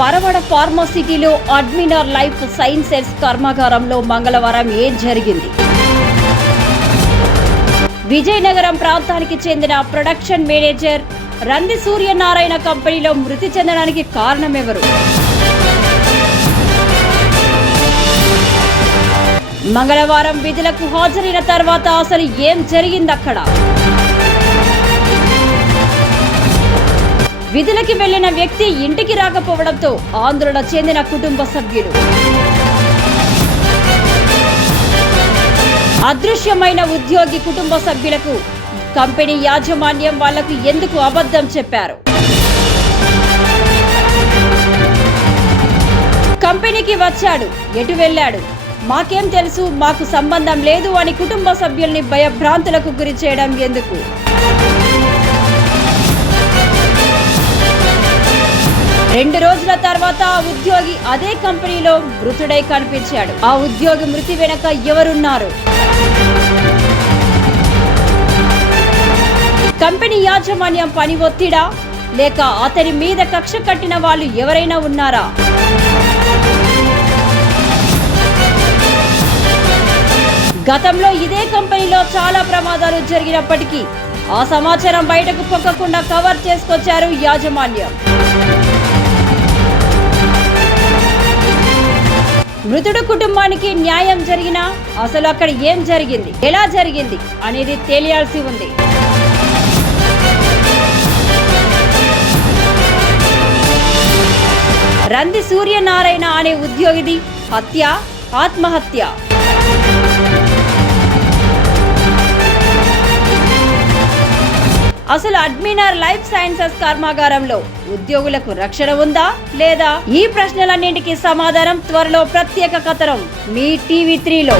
పరవడ ఫార్మసిటీలో అడ్మినర్ life sciences కర్మాగారంలో మంగళవారం ఏం జరిగింది? విజయనగరం ప్రాంతానికి చెందిన ప్రొడక్షన్ మేనేజర్ రంది సూర్యనారాయణ కంపెనీలో మృతి చెందడానికి కారణమెవరు? మంగళవారం విధులకు హాజరైన తర్వాత అసలు ఏం జరిగింది విధులకి వెళ్ళిన వ్యక్తి ఇంటికి రాకపోవడంతో ఆందోళన చెందిన కుటుంబ సభ్యులు. అదృశ్యమైన ఉద్యోగి కుటుంబ సభ్యులకు కంపెనీ యాజమాన్యం వాళ్ళకు ఎందుకు అబద్ధం చెప్పారు? కంపెనీకి వచ్చాడు ఎటు వెళ్ళాడు? మాకేం తెలుసు మాకు సంబంధం లేదు అని కుటుంబ సభ్యుల్ని భయభ్రాంతులకు గురి చేయడం ఎందుకు? రెండు రోజుల తర్వాత ఆ ఉద్యోగి అదే కంపెనీలో మృతుడై కనిపించాడు. ఆ ఉద్యోగి మృతి వెనక ఎవరున్నారు? కంపెనీ యాజమాన్యం పని ఒత్తిడా? లేక అతని మీద కక్ష కట్టిన వాళ్ళు ఎవరైనా ఉన్నారా? గతంలో ఇదే కంపెనీలో చాలా ప్రమాదాలు జరిగినప్పటికీ ఆ సమాచారం బయటకు పొక్కకుండా కవర్ చేసుకొచ్చారు యాజమాన్యం. మృతుడు కుటుంబానికి న్యాయం జరిగినా అసలు అక్కడ ఏం జరిగింది? ఎలా జరిగింది? అనేది తెలియాల్సి ఉంది. రంది సూర్యనారాయణ అనే ఉద్యోగిది హత్య ఆత్మహత్య. అసలు అడ్మినార్ లైఫ్ సైన్సెస్ కర్మాగారంలో ఉద్యోగులకు రక్షణ ఉందా లేదా? ఈ ప్రశ్నలన్నింటికి సమాధానం త్వరలో ప్రత్యేక కథనం మీ టీవీ త్రీలో.